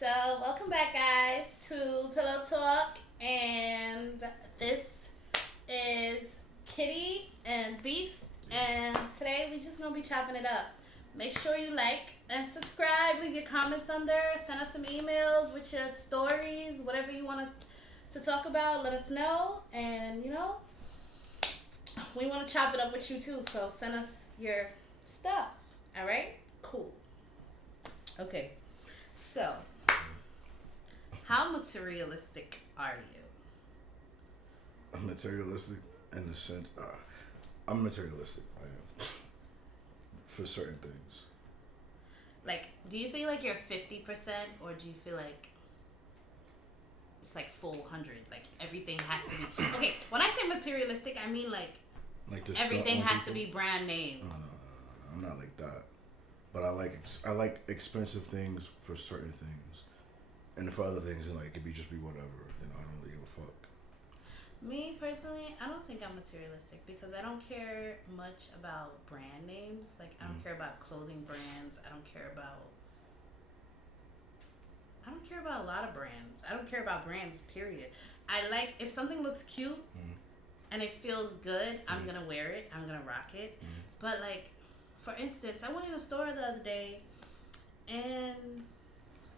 So, welcome back, guys, to Pillow Talk, and this is Kitty and Beast, and today we just gonna be chopping it up. Make sure you like and subscribe, leave your comments under, send us some emails with your stories, whatever you want us to talk about, let us know, and we want to chop it up with you too, so send us your stuff, alright? Cool. Okay, so how materialistic are you? I'm materialistic in the sense, I'm materialistic. I am for certain things. Like, do you feel like you're 50%, or do you feel like it's like full 100? Like everything has to be. Okay, when I say materialistic, I mean like everything has to be brand name. No, I'm not like that. But I like expensive things for certain things, and for other things, it could just be whatever. I don't really give a fuck. Me personally, I don't think I'm materialistic because I don't care much about brand names. Like, I don't care about clothing brands. I don't care about a lot of brands. I don't care about brands, period. I like, if something looks cute and it feels good, I'm gonna wear it. I'm gonna rock it. But like, for instance, I went in a store the other day and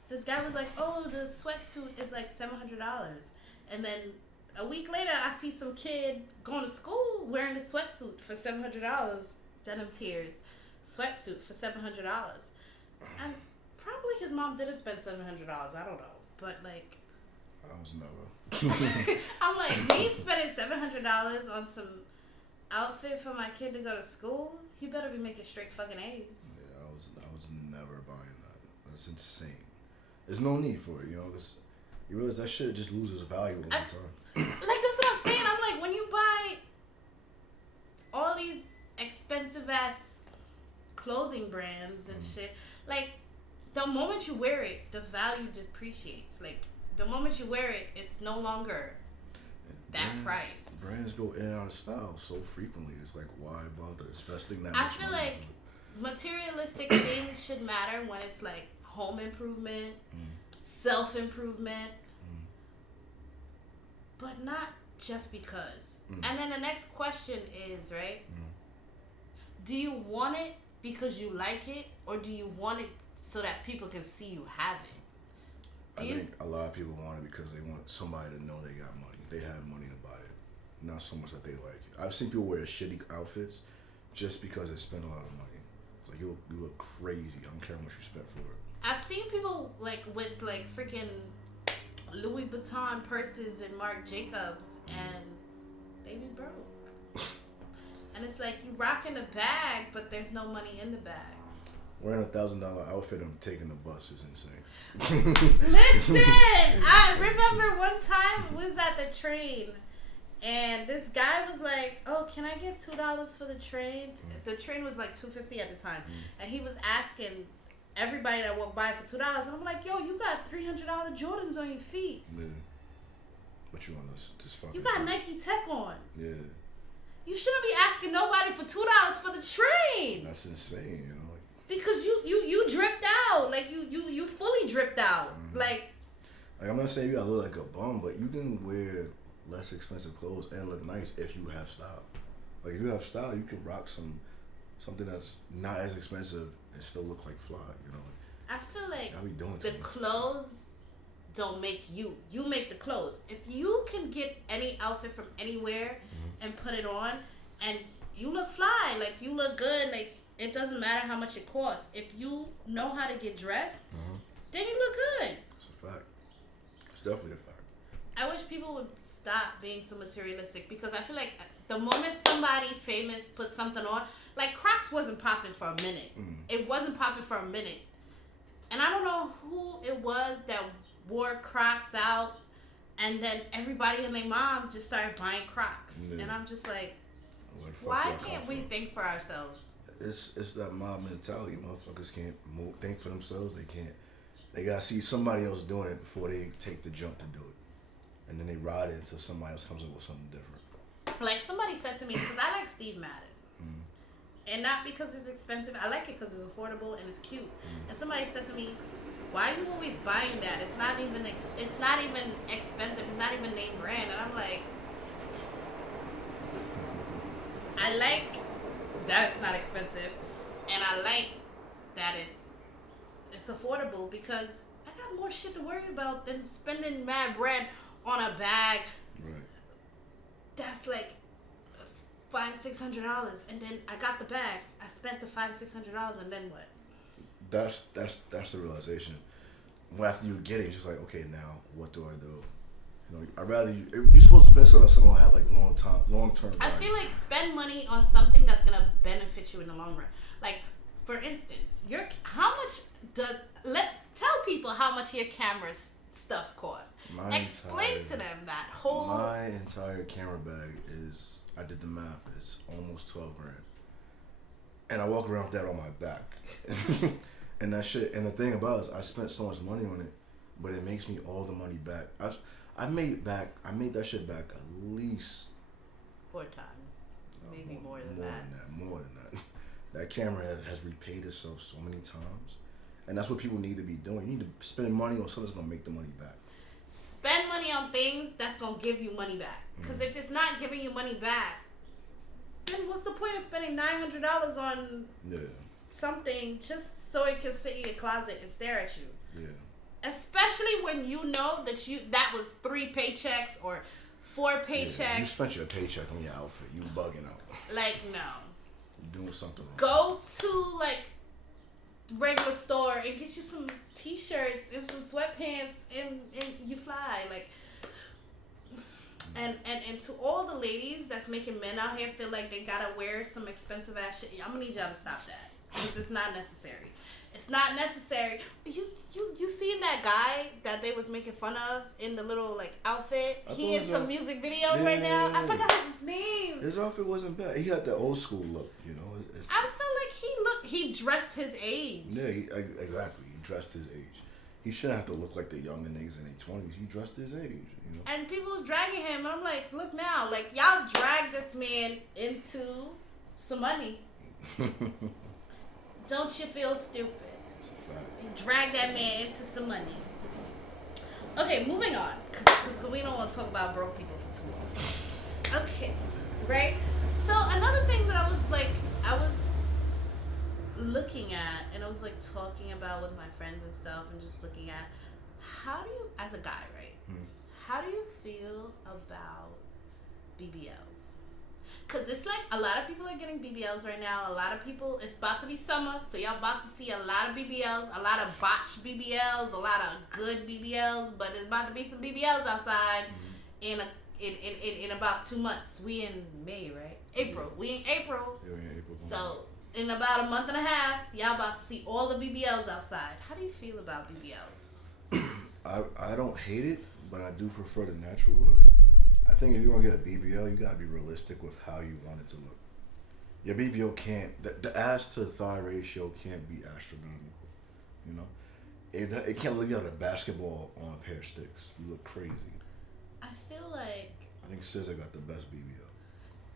this guy was like, oh, the sweatsuit is like $700. And then a week later, I see some kid going to school wearing a sweatsuit for $700. Denim tears sweatsuit for $700. And probably his mom didn't spend $700. I don't know. But like, I was never. I'm like, me spending $700 on some outfit for my kid to go to school? You better be making straight fucking A's. Yeah, I was never buying that. That's insane. There's no need for it, because you realize that shit just loses value over time. Like, that's what I'm saying. I'm like, when you buy all these expensive ass clothing brands and shit, like, the moment you wear it, the value depreciates. Like, the moment you wear it, it's no longer that price. Brands go in and out of style so frequently. It's like, why bother investing that I much feel money like materialistic things should matter when it's like home improvement, self-improvement, but not just because. And then the next question is, right, do you want it because you like it, or do you want it so that people can see you have it? I think a lot of people want it because they want somebody to know they got money. They have money to buy it. Not so much that they like it. I've seen people wear shitty outfits just because they spend a lot of money. It's like, you look crazy. I don't care how much you spent for it. I've seen people like with like freaking Louis Vuitton purses and Marc Jacobs, and they be broke. And it's like, you rocking the bag, but there's no money in the bag. Wearing $1,000 outfit and taking the bus is insane. Listen, I remember one time we was at the train, and this guy was like, "Oh, can I get $2 for the train?" The train was like $2.50 at the time, and he was asking everybody that walked by for $2, and I'm like, "Yo, you got $300 Jordans on your feet. Yeah. But you on this fucking. You got Nike Tech on. Yeah. You shouldn't be asking nobody for $2 for the train." That's insane, Because you dripped out. Like, you fully dripped out. Like, I'm not saying you gotta look like a bum, but you can wear less expensive clothes and look nice if you have style. Like, if you have style, you can rock something that's not as expensive and still look like fly, I feel like I be doing the clothes don't make you. You make the clothes. If you can get any outfit from anywhere and put it on, and you look fly, like, you look good, like, it doesn't matter how much it costs. If you know how to get dressed, then you look good. It's a fact. It's definitely a fact. I wish people would stop being so materialistic, because I feel like the moment somebody famous puts something on, like, Crocs wasn't popping for a minute. It wasn't popping for a minute. And I don't know who it was that wore Crocs out, and then everybody and their moms just started buying Crocs. Yeah. And I'm just like, why can't we think for ourselves? It's that mob mentality. Motherfuckers can't think for themselves. They gotta see somebody else doing it before they take the jump to do it, and then they ride it until somebody else comes up with something different. Like, somebody said to me, because I like Steve Madden, and not because it's expensive. I like it because it's affordable and it's cute. And somebody said to me, why are you always buying that? It's not even expensive. It's not even name brand. And I'm like, I like that it's not expensive, and I like that it's affordable because I got more shit to worry about than spending mad bread on a bag. Right. That's like $500-$600, and then I got the bag. I spent the $500-$600, and then what? That's the realization. Well, after you get it, it's just like, okay, now what do I do? You know, I'd rather you're supposed to spend something on something that have like long term. I feel like spend money on something that's gonna benefit you in the long run. Like, for instance, let's tell people how much your camera's stuff costs. Explain to them that whole. My entire camera bag is, I did the math, it's almost $12,000, and I walk around with that on my back. And that shit. And the thing about it is, I spent so much money on it, but it makes me all the money back. I made that shit back at least 4 times, maybe more than that. That camera has repaid itself so many times, and that's what people need to be doing. You need to spend money on something that's gonna make the money back. Spend money on things that's gonna give you money back. Because if it's not giving you money back, then what's the point of spending $900 on something just so it can sit in your closet and stare at you? Yeah. Especially when you know that was 3 paychecks or 4 paychecks. Yeah, you spent your paycheck on your outfit. You bugging out. Like, no. You're doing something wrong. Go to like regular store and get you some t-shirts and some sweatpants and you fly. Like, and to all the ladies that's making men out here feel like they gotta wear some expensive ass shit, I'm gonna need y'all to stop that, because it's not necessary. It's not necessary. You seen that guy that they was making fun of in the little like outfit? He in some music video right now. I forgot his name. His outfit wasn't bad. He had the old school look, you know. I felt like he dressed his age. Yeah, exactly. He dressed his age. He shouldn't have to look like the younger niggas in their 20s. He dressed his age, you know. And people was dragging him, and I'm like, look now, like y'all dragged this man into some money. Don't you feel stupid? That's a fact. You drag that man into some money. Okay, moving on, because we don't want to talk about broke people for too long. Okay, right? So another thing that I was looking at, and I was like talking about with my friends and stuff, and just looking at, how do you, as a guy, right? How do you feel about BBLs? Because it's like a lot of people are getting BBLs right now. A lot of people, it's about to be summer, so y'all about to see a lot of BBLs, a lot of botched BBLs, a lot of good BBLs, but it's about to be some BBLs outside in about 2 months. We in May, right? April. We in April. Yeah, we in April. So in about a month and a half, y'all about to see all the BBLs outside. How do you feel about BBLs? I don't hate it, but I do prefer the natural look. I think if you're gonna get a BBL, you gotta be realistic with how you want it to look. Your BBL can't, the ass to thigh ratio can't be astronomical. You know, it can't look like a basketball on a pair of sticks. You look crazy. I feel like I think SZA got the best BBL.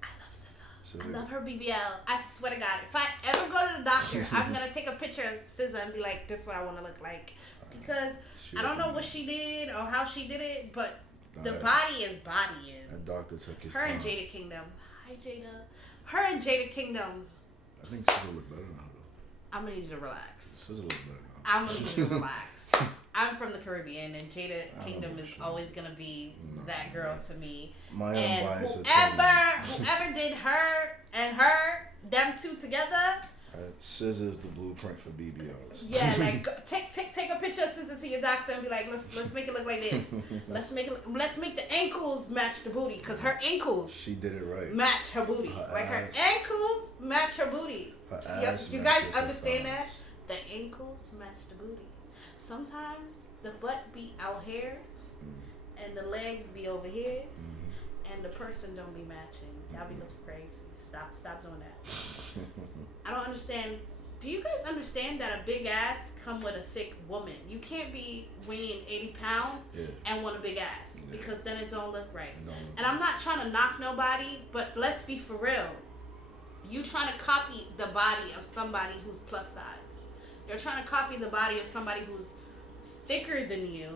I love SZA. I love her BBL. I swear to God, if I ever go to the doctor, I'm gonna take a picture of SZA and be like, "This is what I want to look like," because I don't know what she did or how she did it, but the body is bodying. That doctor took his time. Her and Jada Kingdom. Hi, Jada. Her and Jada Kingdom. I think SZA look better than her, though. I'm gonna need you to relax. SZA look better than her. I'm gonna need you to relax. I'm from the Caribbean, and Jada Kingdom is always gonna be that girl to me. My and whoever did her and them two together. SZA is the blueprint for BBLs. Yeah, like take a picture of SZA to your doctor and be like, let's make it look like this. Let's make the ankles match the booty, because her ankles. She did it right. Match her booty. Her ankles match her booty. Her ass you guys understand that? The ankles match the booty. Sometimes the butt be out here, and the legs be over here, and the person don't be matching. Y'all be looking crazy. Stop doing that. I don't understand. Do you guys understand that a big ass come with a thick woman? You can't be weighing 80 pounds and want a big ass, because then it don't look right. And I'm not trying to knock nobody, but let's be for real. You trying to copy the body of somebody who's plus size. You're trying to copy the body of somebody who's thicker than you,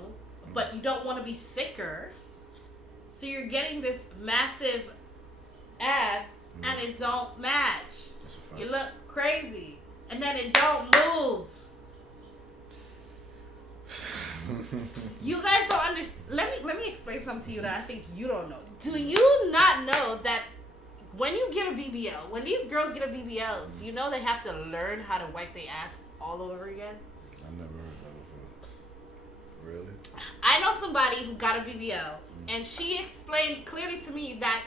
but you don't want to be thicker. So you're getting this massive ass, and it don't match. That's a fact. You look crazy, and then it don't move. You guys don't understand. Let me explain something to you that I think you don't know. Do you not know that when you get a BBL, when these girls get a BBL, do you know they have to learn how to wipe their ass all over again? I've never heard that before. Really? I know somebody who got a BBL, and she explained clearly to me that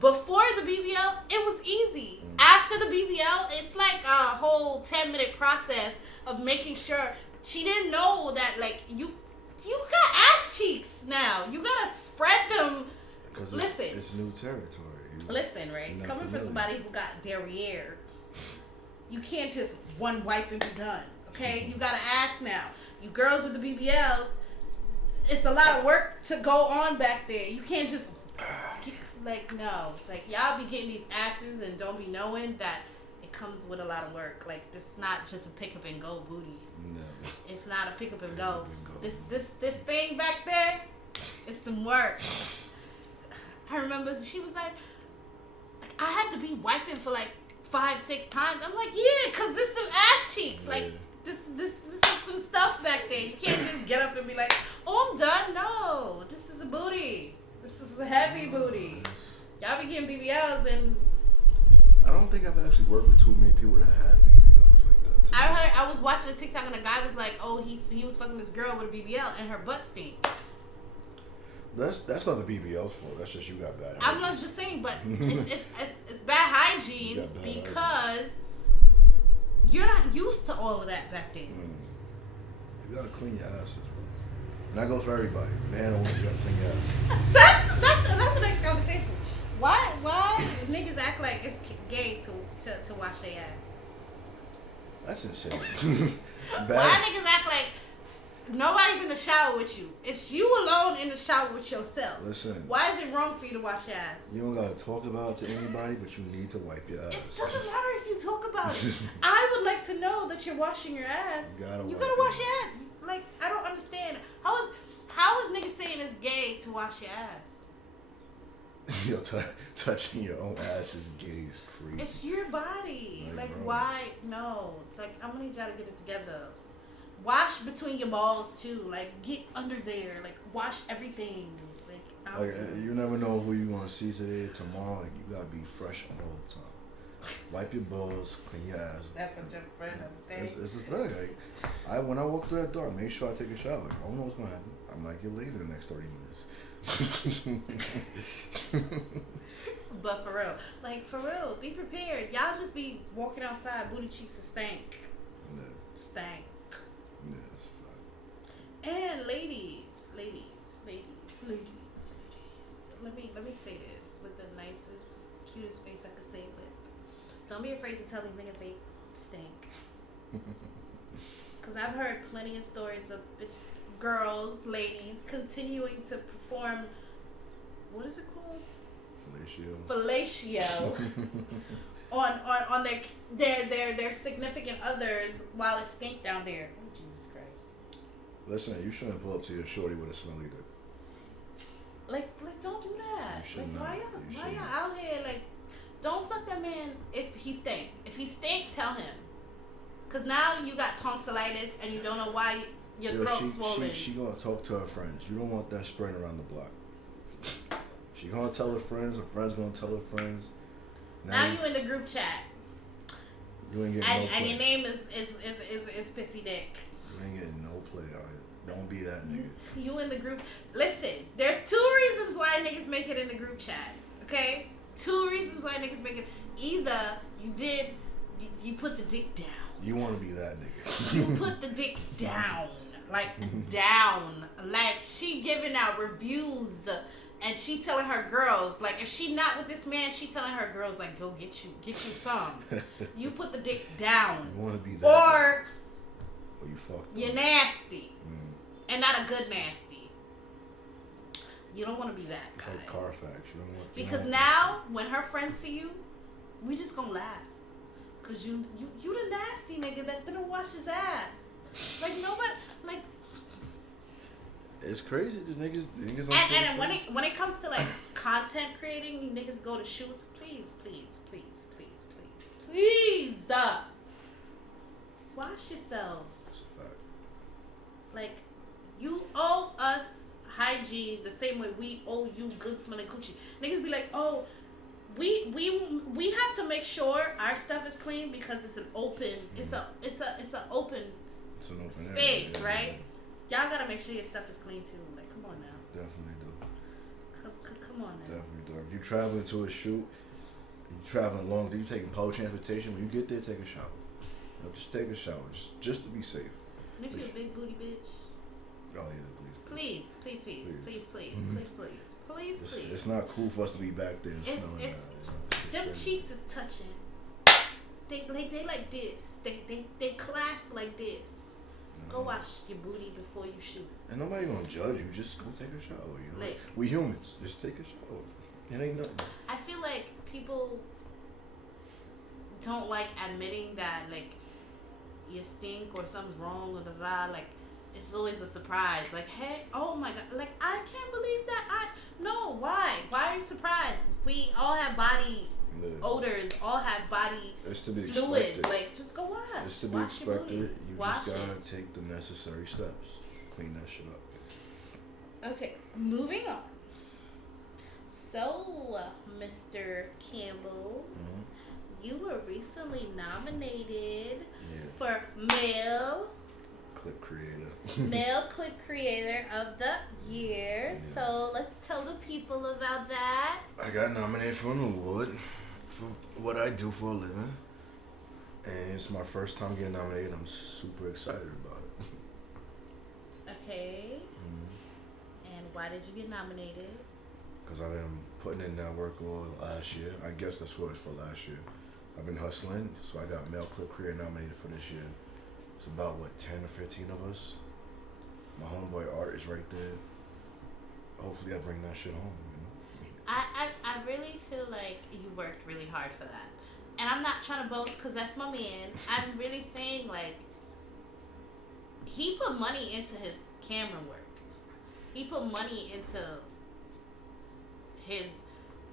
before the BBL, it was easy. After the BBL, it's like a whole 10-minute process of making sure. She didn't know that, like, you got ass cheeks now. You gotta spread them. Because Listen, it's new territory. Listen, right? Coming from somebody who got derriere, you can't just one wipe and be done. Okay, you got an ass now. You girls with the BBLs, it's a lot of work to go on back there. You can't just no, y'all be getting these asses and don't be knowing that it comes with a lot of work. Like, this is not just a pick up and go booty. No. It's not a pick up and go. This thing back there is some work. I remember she was like I had to be wiping for like 5-6 times. I'm like, yeah, cause this some ass cheeks. Yeah. Like this is some stuff back there. You can't just get up and be like, oh, I'm done. No, this is a booty. This is a heavy booty. Y'all be getting BBLs, and I don't think I've actually worked with too many people that have BBLs like that. I was watching a TikTok and a guy was like, oh, he was fucking this girl with a BBL and her butt stink. That's not the BBL's fault. That's just you got bad hygiene. I'm not just saying, but it's bad hygiene because you're not used to all of that back then. You gotta clean your asses, bro. And that goes for everybody. Man or woman, you gotta clean your ass. That's the next conversation. Why niggas act like it's gay to wash their ass? That's insane. Why niggas act like nobody's in the shower with you? It's you alone in the shower with yourself. Listen. Why is it wrong for you to wash your ass? You don't gotta talk about it to anybody, but you need to wipe your ass. It doesn't matter if you talk about it. I would like to know that you're washing your ass. You gotta wash your ass. Like, I don't understand. How is niggas saying it's gay to wash your ass? Yo, touching your own ass is gay is crazy. It's your body. Like why? No. Like, I'm gonna need y'all to get it together. Wash between your balls too. Like, get under there. Like, wash everything. Like you never know who you're gonna see today, tomorrow. Like, you gotta be fresh all the time. Wipe your balls, clean your ass. That's a joke, friend. It's a fact. Like, when I walk through that door, I make sure I take a shower. Like, I don't know what's gonna happen. I might get laid in the next 30 minutes. But for real, be prepared. Y'all just be walking outside, booty cheeks are stank. Yeah. Stank. Yeah, that's a fact. And ladies. Let me say this with the nicest, cutest face I could say it with. Don't be afraid to tell these niggas they stink. Cause I've heard plenty of stories of girls, ladies continuing to perform. What is it called? Fellatio. on their significant others while it stink down there. Oh, Jesus Christ. Listen, you shouldn't pull up to your shorty with a smelly dick. Like don't do that. You should like, not. why y'all out here? Like, don't suck that man if he stink. If he stink, tell him. Cause now you got tonsillitis and you don't know why your throat's swollen. She gonna talk to her friends. You don't want that spreading around the block. She gonna tell her friends gonna tell her friends. Now you in the group chat. You ain't getting no play. And your name is Pissy Dick. You ain't getting no play out here. Don't be that nigga. You in the group. Listen, there's 2 reasons why niggas make it in the group chat. Okay? 2 reasons why niggas make it. Either you put the dick down. You want to be that nigga. You put the dick down. Like, down. Like, she giving out reviews and she telling her girls, like, if she not with this man, she telling her girls, like, go get you some. You put the dick down. You want to be that. Or you fucked you're up. Nasty. And not a good nasty. You don't want to be that It's guy. like Carfax. You don't want. Because now, when her friends see you, we just gonna laugh. Cause you the nasty nigga that didn't wash his ass. Like nobody, like It's crazy. These niggas. And when it comes to like content creating, you niggas go to shoots. Please, wash yourselves. That's a fact. Like, you owe us hygiene the same way we owe you good smelling coochie. Niggas be like, oh, we have to make sure our stuff is clean because it's an open. It's an open space, area, right? Y'all gotta make sure your stuff is clean too. Like, come on now. Definitely do. Come on now. Definitely do. If you traveling to a shoot, you traveling long, you taking public transportation. When you get there, take a shower. Just take a shower, just to be safe. And if you're a big booty bitch. Oh yeah, please. Please. It's not cool for us to be back there and smelling that. Them cheeks is touching. They like this. They clasp like this. Go wash your booty before you shoot. And nobody gonna judge you. Just go take a shower. You know, like, we humans. Just take a shower. It ain't nothing. I feel like people don't like admitting that like you stink or something's wrong or like it's always a surprise. Like, hey, oh my god, like I can't believe that. Why are you surprised? We all have body odors, all have body fluids. Expected. Like, just go wash. It's to be expected. You wash just gotta take the necessary steps to clean that shit up. Okay, moving on. So, Mr. Campbell, you were recently nominated for Male Clip Creator of the Year. Yes. So let's tell the people about that. I got nominated for an award for what I do for a living. And it's my first time getting nominated. I'm super excited about it. Okay. And why did you get nominated? Because I've been putting in that work all last year. I guess that's what it's for last year. I've been hustling, so I got Male Clip Creator nominated for this year. It's about, 10 or 15 of us. My homeboy Art is right there. Hopefully I bring that shit home, you know? I really feel like you worked really hard for that. And I'm not trying to boast because that's my man. I'm really saying, like, he put money into his camera work. He put money into his,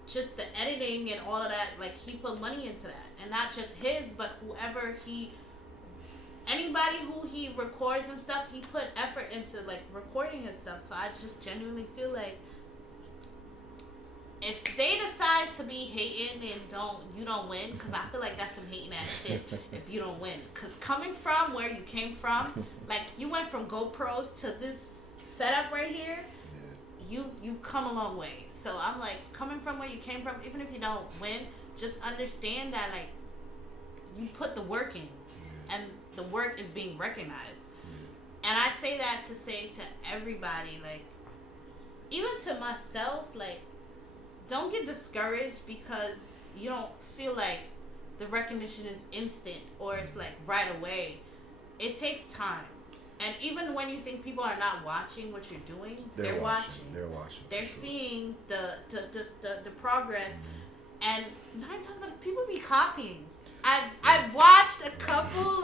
just the editing and all of that. Like, he put money into that. And not just his, but anybody who he records and stuff, he put effort into, like, recording his stuff. So I just genuinely feel like if they decide to be hating and you don't win, because I feel like that's some hating ass shit if you don't win. Because coming from where you came from, like, you went from GoPros to this setup right here, you've come a long way. So I'm like, coming from where you came from, even if you don't win, just understand that, like, you put the work in, and the work is being recognized. And I say that to say to everybody, like, even to myself, like, don't get discouraged because you don't feel like the recognition is instant or it's like right away. It takes time. And even when you think people are not watching what you're doing, they're watching. They're watching. They're seeing the progress. And 9 times out of people be copying. I've watched a couple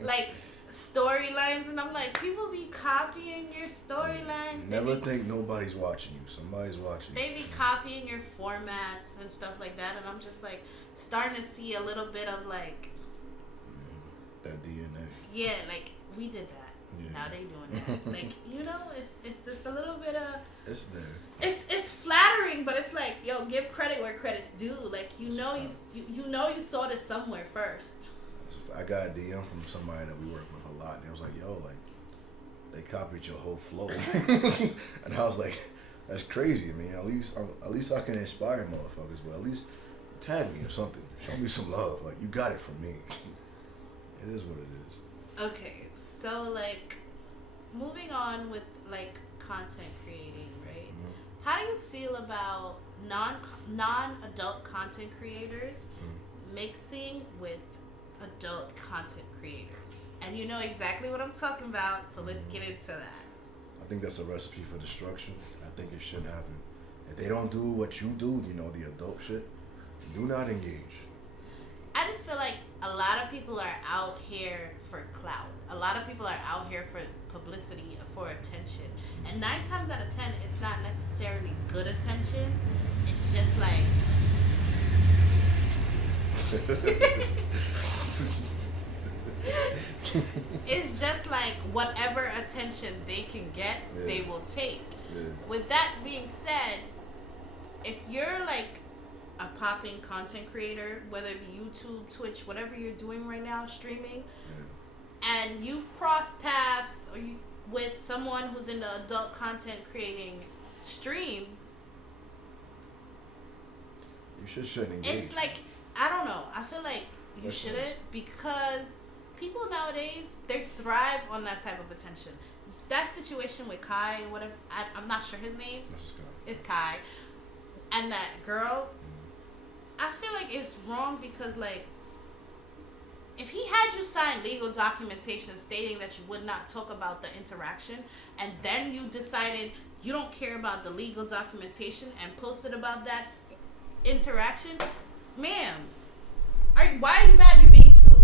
like storylines, and I'm like, people be copying your storylines. Never think nobody's watching you. Somebody's watching you. They be copying your formats and stuff like that, and I'm just like starting to see a little bit of like that DNA. Yeah, like we did that. Yeah. Now they doing that. Like, you know, it's just a little bit of. It's there. It's flattering, but it's like, yo, give credit where credit's due. Like, you know you saw this somewhere first. I got a DM from somebody that we work with a lot, and they was like, yo, like, they copied your whole flow. And I was like, that's crazy. I mean, at least I can inspire motherfuckers, but at least tag me or something. Show me some love. Like, you got it from me. It is what it is. Okay, so, like, moving on with, like, content creating, right? Mm-hmm. How do you feel about non-adult content creators mixing with adult content creators? And you know exactly what I'm talking about, so let's get into that. I think that's a recipe for destruction. I think it shouldn't happen. If they don't do what you do, you know, the adult shit, do not engage. I just feel like a lot of people are out here for clout. A lot of people are out here for publicity, for attention. And 9 times out of 10, it's not necessarily good attention. It's just like it's just like whatever attention they can get, they will take. Yeah. With that being said, if you're like a popping content creator, whether it be YouTube, Twitch, whatever you're doing right now, streaming, and you cross paths with someone who's in the adult content creating stream, you shouldn't engage. It's like, I don't know. I feel like you shouldn't, because people nowadays, they thrive on that type of attention. That situation with Kai, whatever, I'm not sure his name. It's Kai. And that girl, I feel like it's wrong because, like, if he had you sign legal documentation stating that you would not talk about the interaction, and then you decided you don't care about the legal documentation and posted about that interaction, ma'am, why are you mad you're being sued?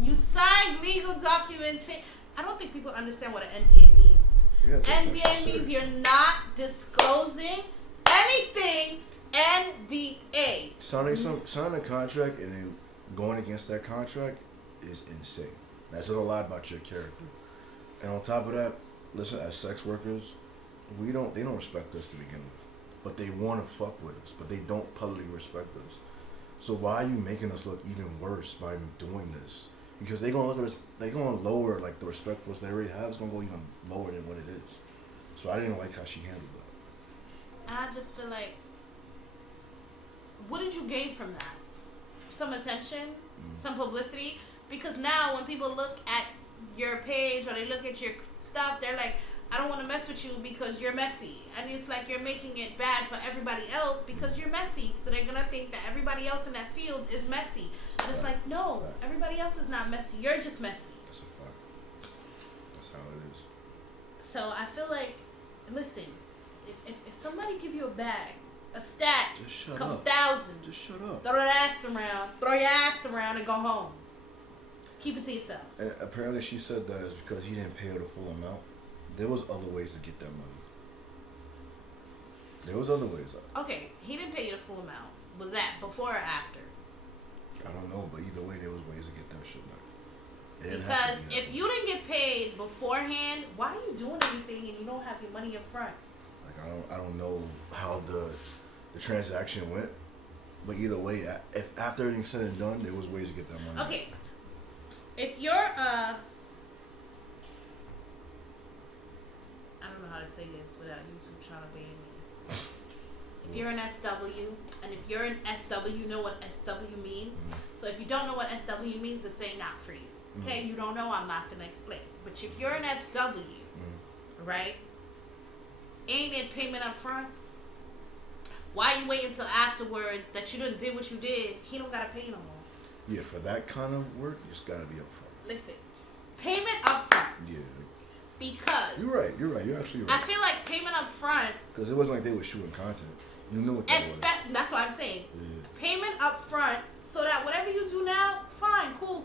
You signed legal documentation. I don't think people understand what an NDA means. NDA means you're not disclosing anything. NDA. Signing a contract and then going against that contract is insane. That says a lot about your character. And on top of that, listen, as sex workers, they don't respect us to begin with. But they want to fuck with us, but they don't publicly respect us. So why are you making us look even worse by doing this? Because they're gonna look at us, they're gonna lower like the respect for us they already have. It's gonna go even lower than what it is. So I didn't like how she handled that. And I just feel like, what did you gain from that? Some attention, some publicity. Because now when people look at your page or they look at your stuff, they're like, I don't want to mess with you because you're messy. And it's like you're making it bad for everybody else because you're messy. So they're going to think that everybody else in that field is messy. And it's like, no, everybody else is not messy. You're just messy. That's a fact. That's how it is. So I feel like, listen, if somebody give you a bag, a stack, just a couple thousand, just shut up. Throw your ass around and go home. Keep it to yourself. And apparently she said that is because he didn't pay her the full amount. There was other ways to get that money. There was other ways. Okay, he didn't pay you the full amount. Was that before or after? I don't know, but either way, there was ways to get that shit back. Because if you didn't get paid beforehand, why are you doing anything and you don't have your money up front? Like I don't know how the transaction went, but either way, if after everything's said and done, there was ways to get that money. Okay, if you're I don't know how to say this without YouTube trying to ban me. If you're an SW, and if you're an SW, you know what SW means. So if you don't know what SW means, it's saying not for you. Okay, you don't know, I'm not going to explain. But if you're an SW, right, ain't it payment up front? Why you wait until afterwards that you done did what you did? He don't got to pay no more. Yeah, for that kind of work, it's got to be up front. Listen, payment up front. Yeah. Because You're right. You're actually right. I feel like payment up front. Because it wasn't like they were shooting content. You knew what that was. That's what I'm saying. Yeah. Payment up front so that whatever you do now, fine, cool.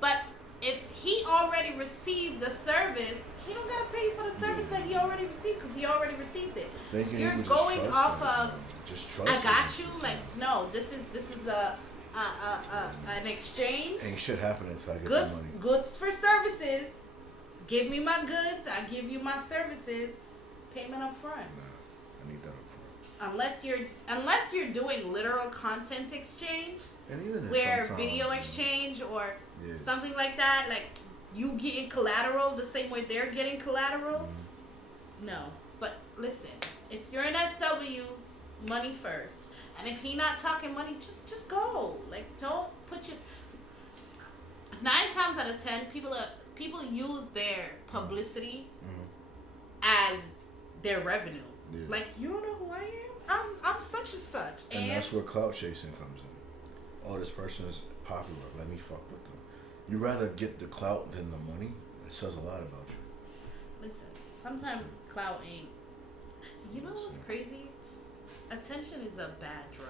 But if he already received the service, he don't gotta pay you for the service that he already received because he already received it. You're going off of just trust. I got you. Like no, this is an exchange. Ain't shit happening until I get the money. Goods for services. Give me my goods. I give you my services. Payment up front. Nah, I need that up front. Unless you're doing literal content exchange, and even where video exchange or something like that, like you getting collateral the same way they're getting collateral. No, but listen, if you're an SW, money first, and if he not talking money, just go. Like don't put your 9 times out of 10 people use their publicity as their revenue. Yeah. Like, you don't know who I am? I'm such and such. And that's where clout chasing comes in. Oh, this person is popular. Let me fuck with them. You rather get the clout than the money? That says a lot about you. Listen, sometimes clout ain't. You know what's crazy? Attention is a bad drug.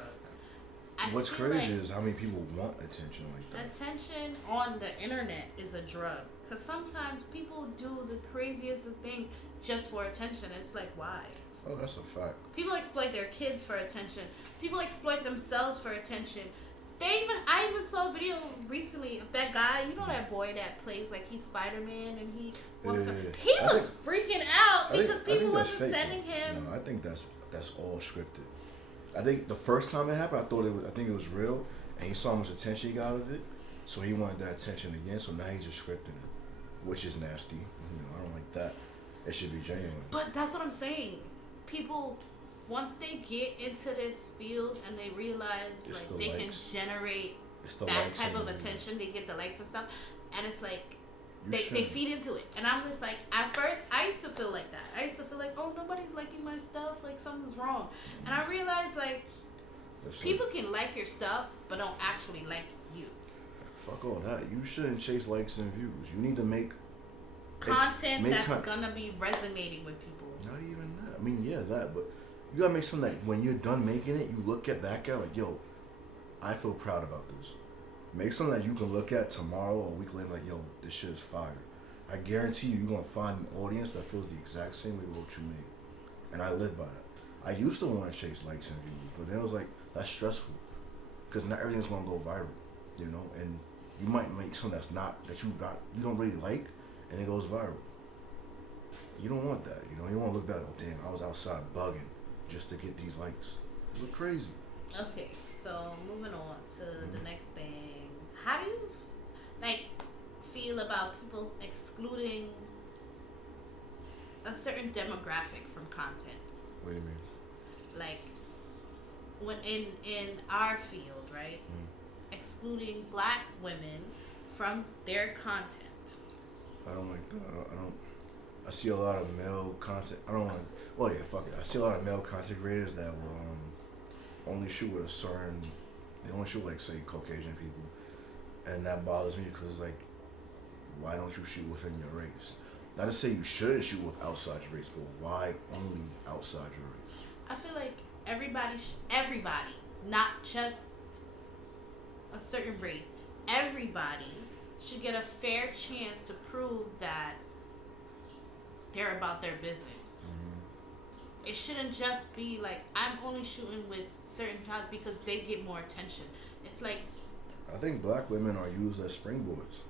What's crazy is how many people want attention like that. Attention on the internet is a drug. Because sometimes people do the craziest of things just for attention. It's like, why? Oh, that's a fact. People exploit their kids for attention. People exploit themselves for attention. I even saw a video recently of that guy, you know that boy that plays like he's Spider-Man and he walks up. He was freaking out because people wasn't sending him. No, I think that's all scripted. I think the first time it happened, I think it was real, and he saw how much attention he got out of it, so he wanted that attention again. So now he's just scripting it, which is nasty. I don't like that. It should be genuine. But that's what I'm saying. People, once they get into this field and they realize like they can generate that type of attention, they get the likes and stuff, and it's like they feed into it. And I'm just like, at first I used to feel like that. I used to feel like, oh, nobody's liking my stuff, like something's wrong. And I realized like people can like your stuff but don't actually like you. Fuck all that. You shouldn't chase likes and views. You need to make content that's gonna be resonating with people. Not even that. I mean, yeah, that, but you gotta make something that when you're done making it, you look back at like, yo, I feel proud about this. Make something that you can look at tomorrow or a week later, like, yo, this shit is fire. I guarantee you're gonna find an audience that feels the exact same way with what you made. And I live by that. I used to want to chase likes and views, but then it was like, that's stressful. Because not everything's gonna go viral, and you might make something that you don't really like, and it goes viral. You don't want that, you don't want to look back, oh damn, I was outside bugging just to get these likes. You look crazy. Okay, so moving on to the next thing. How do you feel about people excluding a certain demographic from content? What do you mean? Like when in our field, right? Excluding black women from their content. I don't like that. I don't. I see a lot of male content. I don't like. Well, yeah, fuck it. I see a lot of male content creators that will only shoot with a certain. They only shoot like say Caucasian people, and that bothers me because it's like, why don't you shoot within your race? Not to say you shouldn't shoot with outside your race, but why only outside your race? I feel like everybody, not just a certain race, everybody should get a fair chance to prove that they're about their business. It shouldn't just be like, I'm only shooting with certain types because they get more attention. It's like, I think black women are used as springboards.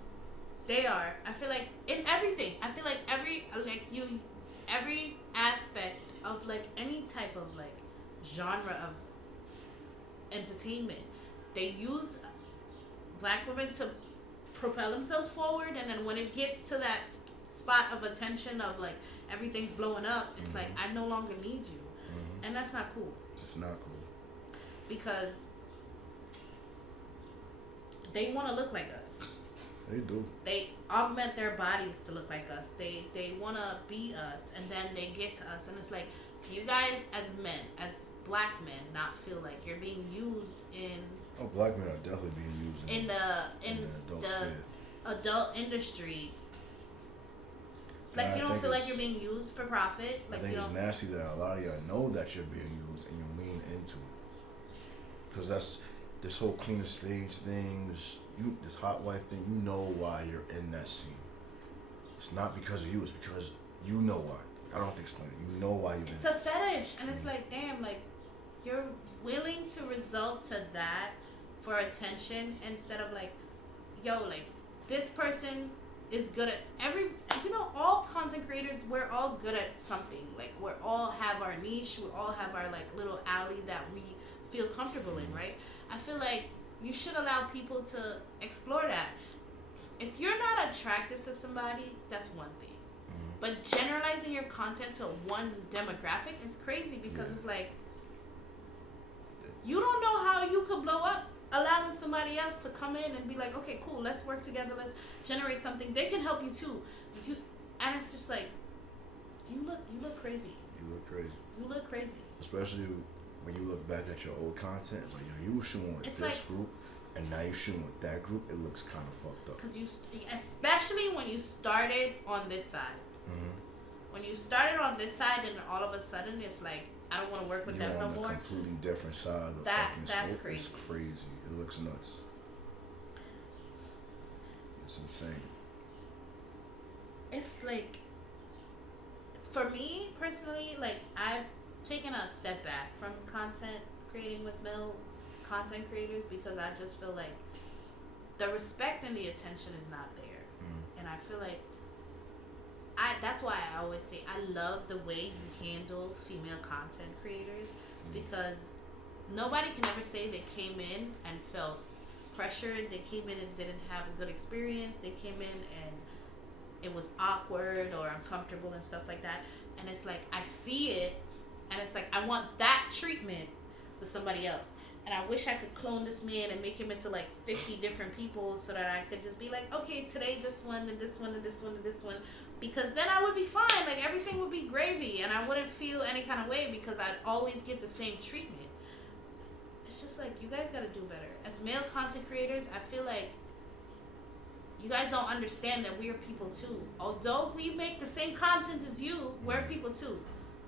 They are. I feel like in everything. I feel like every aspect of like any type of like genre of entertainment, they use black women to propel themselves forward, and then when it gets to that spot of attention of like everything's blowing up, it's like, I no longer need you. And that's not cool. It's not cool. Because they want to look like us. They do. They augment their bodies to look like us. They want to be us, and then they get to us, and it's like, do you guys as men, as black men, not feel like you're being used in? Oh, black men are definitely being used in the adult industry. Like, you don't feel like you're being used for profit. Like, I think it's nasty that a lot of y'all know that you're being used and you lean into it. Because that's this whole Queen of Spades thing, this hot wife thing. You know why you're in that scene. It's not because of you. It's because you know why. I don't have to explain it. You know why you're in it. It's a fetish. And it's like, damn, like, you're willing to resort to that for attention instead of like, yo, like, this person is good at all content creators, we're all good at something. Like, we all have our niche, we all have our like little alley that we feel comfortable in, right? I feel like you should allow people to explore that. If you're not attracted to somebody, that's one thing. But generalizing your content to one demographic is crazy because it's like, you don't know how you could blow up allowing somebody else to come in and be like, okay, cool, let's work together, let's generate something. They can help you too. And it's just like, you look crazy. You look crazy. You look crazy. Especially when you look back at your old content, it's like, yo, you were shooting with this group, and now you're shooting with that group. It looks kind of fucked up. Because especially when you started on this side. When you started on this side, and all of a sudden it's like I don't want to work with them You're no on more. a completely different side of the That's fucking sport. crazy. It's crazy. It looks nuts. It's insane. It's like, for me personally, like I've taken a step back from content creating with male content creators because I just feel like the respect and the attention is not there. And I feel like that's why I always say I love the way you handle female content creators because nobody can ever say they came in and felt pressured. They came in and didn't have a good experience. They came in and it was awkward or uncomfortable and stuff like that. And it's like I see it and it's like I want that treatment with somebody else. And I wish I could clone this man and make him into like 50 different people so that I could just be like, okay, today this one and this one and this one and this one. Because then I would be fine. Like everything would be gravy and I wouldn't feel any kind of way because I'd always get the same treatment. It's just like, you guys gotta do better. As male content creators, I feel like you guys don't understand that we're people too. Although we make the same content as you, we're people too.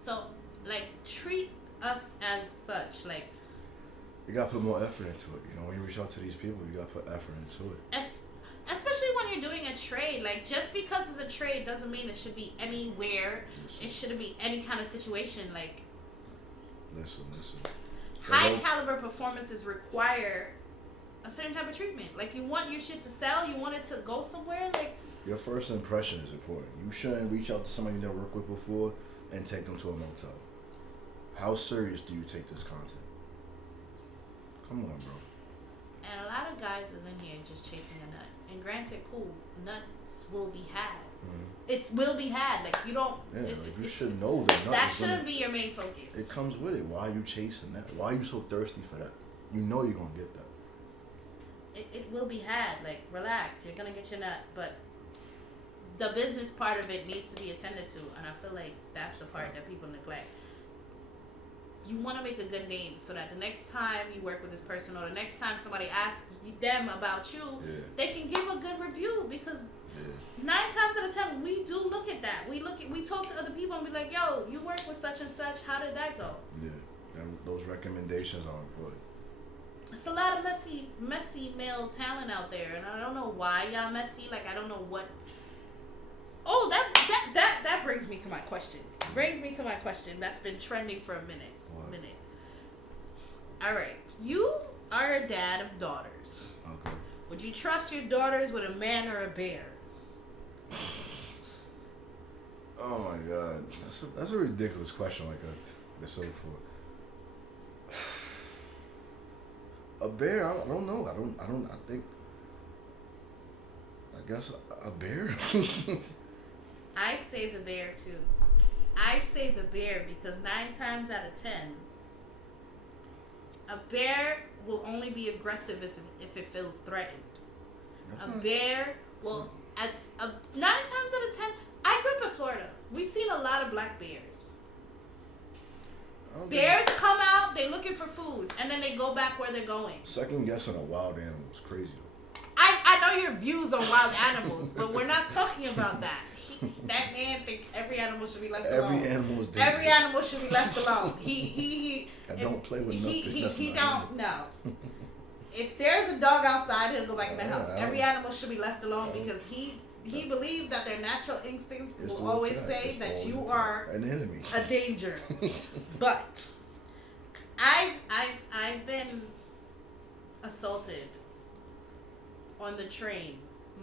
So, like, treat us as such. Like, you gotta put more effort into it. You know, when you reach out to these people, you gotta put effort into it. Especially when you're doing a trade. Like, just because it's a trade doesn't mean it should be anywhere. It shouldn't be any kind of situation. Like, listen. High caliber performances require a certain type of treatment. Like, you want your shit to sell, you want it to go somewhere. Like, your first impression is important. You shouldn't reach out to somebody you never worked with before and take them to a motel. How serious do you take this content? Come on, bro. And a lot of guys is in here just chasing a nut. And granted, cool, nuts will be had. It will be had. Like, you don't. Yeah, you should know that. That shouldn't be your main focus. It comes with it. Why are you chasing that? Why are you so thirsty for that? You know you're gonna get that. It will be had. Like, relax. You're gonna get your nut, but the business part of it needs to be attended to, and I feel like that's the part that people neglect. You want to make a good name so that the next time you work with this person or the next time somebody asks them about you, they can give a good review because 9 times out of 10 we do look at that. We talk to other people and be like, yo, you work with such and such, how did that go? Yeah, and those recommendations are important. It's a lot of messy male talent out there, and I don't know why y'all messy. Like, I don't know what. Oh, that brings me to my question. That's been trending for a minute. All right, you are a dad of daughters. Okay. Would you trust your daughters with a man or a bear? Oh my God, that's a ridiculous question. Like I said before, a bear. I don't know. I guess a bear. I say the bear too. I say the bear because 9 times out of 10, a bear will only be aggressive if it feels threatened. Bear will, 9 times out of 10, I grew up in Florida. We've seen a lot of black bears. Bears come out, they're looking for food, and then they go back where they're going. Second guessing a wild animal is crazy though. I know your views on wild animals, but we're not talking about that. That man thinks every animal should be left alone. Every animal is dangerous. Every animal should be left alone. He don't play with nothing. He don't know. If there's a dog outside, he'll go back in the house. Every animal should be left alone because he believes that their natural instincts will always say that you are an enemy, a danger. But I've been assaulted on the train,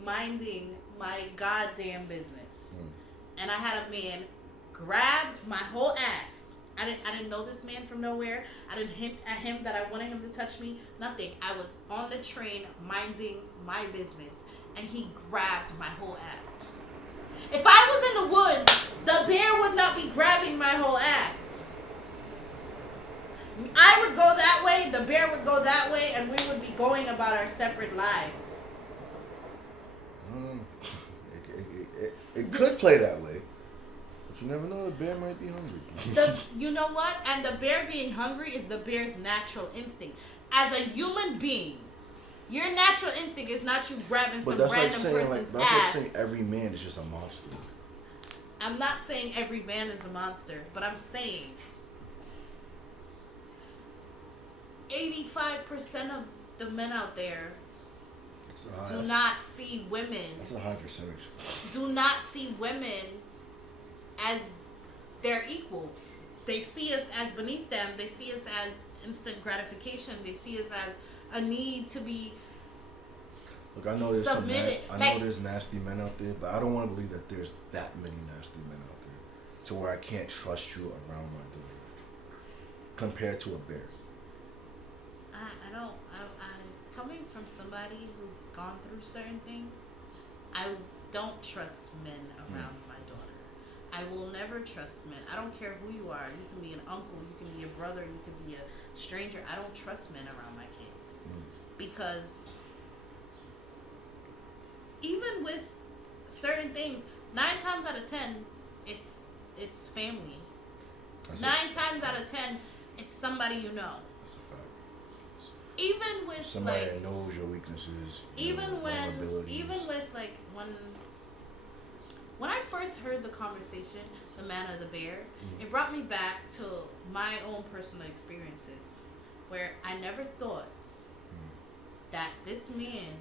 minding my goddamn business. And I had a man grab my whole ass. I didn't know this man from nowhere. I didn't hint at him that I wanted him to touch me. Nothing. I was on the train minding my business, and he grabbed my whole ass. If I was in the woods, the bear would not be grabbing my whole ass. I would go that way, the bear would go that way, and we would be going about our separate lives. It could play that way, but you never know. The bear might be hungry. You know what? And the bear being hungry is the bear's natural instinct. As a human being, your natural instinct is not you grabbing some random person's ass. That's like saying every man is just a monster. I'm not saying every man is a monster, but I'm saying 85% of the men out there do not see women. That's a high percentage. Do not see women as their equal. They see us as beneath them. They see us as instant gratification. They see us as a need to be Look, I know there's submitted. I know there's nasty men out there, but I don't want to believe that there's that many nasty men out there to where I can't trust you around my daughter compared to a bear. I don't. I coming from somebody who's gone through certain things, I don't trust men around my daughter. I will never trust men. I don't care who you are. You can be an uncle. You can be a brother. You can be a stranger. I don't trust men around my kids because even with certain things, 9 times out of 10, it's family. That's 9 times out of 10, it's somebody you know. That's a fact. Even with somebody like, that knows your weaknesses. even vulnerabilities. with like when I first heard the conversation, the man or the bear, it brought me back to my own personal experiences, where I never thought that this man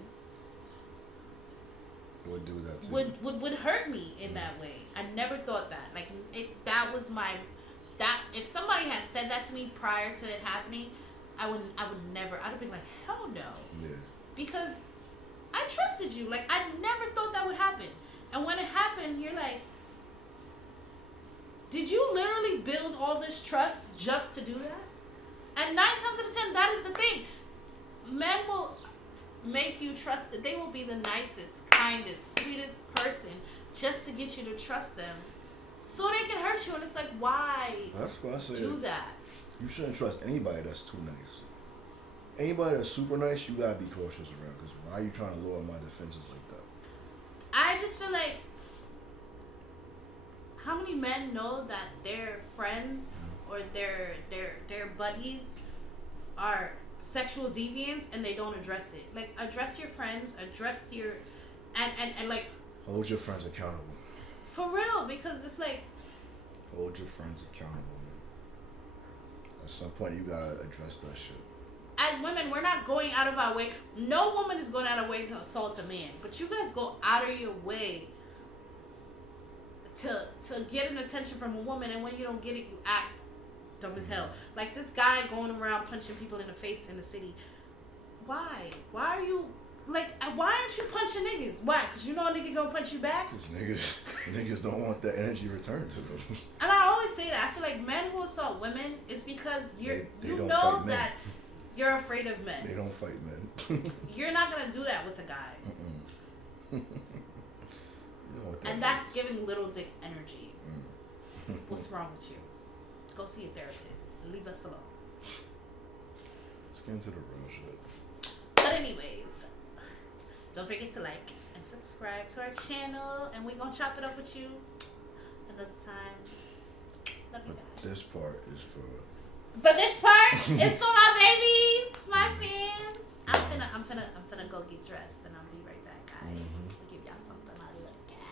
would do that to would hurt me in that way. I never thought that. Like that was if somebody had said that to me prior to it happening, I would never. I'd have been like, hell no. Yeah. Because I trusted you. Like I never thought that would happen. And when it happened, you're like, did you literally build all this trust just to do that? And 9 times out of 10, that is the thing. Men will make you trust that they will be the nicest, kindest, sweetest person just to get you to trust them, so they can hurt you. And it's like, why? That's why I say do that? You shouldn't trust anybody that's too nice. Anybody that's super nice, you gotta be cautious around. Because why are you trying to lower my defenses like that? I just feel like, how many men know that their friends or their buddies are sexual deviants and they don't address it? Like, address your friends, address your and like hold your friends accountable. For real, because it's like, hold your friends accountable, man. At some point, you gotta address that shit. As women, we're not going out of our way. No woman is going out of her way to assault a man, but you guys go out of your way to get an attention from a woman, and when you don't get it, you act dumb as hell. Like this guy going around punching people in the face in the city. Why? Why are you like? Why aren't you punching niggas? Why? Because you know a nigga gonna punch you back. Because niggas don't want that energy returned to them. And I always say that I feel like men who assault women is because you know that you're afraid of men. They don't fight men. You're not gonna do that with a guy. You know what and that's giving little dick energy. Mm. What's wrong with you? Go see a therapist. Leave us alone. Let's get into the real shit. But anyways, don't forget to like and subscribe to our channel, and we're gonna chop it up with you another time. Love you guys. This part is for. But this part is for my babies, my fans. I'm finna go get dressed, and I'll be right back, guys. I'll give y'all something to look at,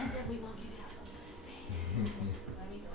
and then we gonna give y'all something to say. Let me go.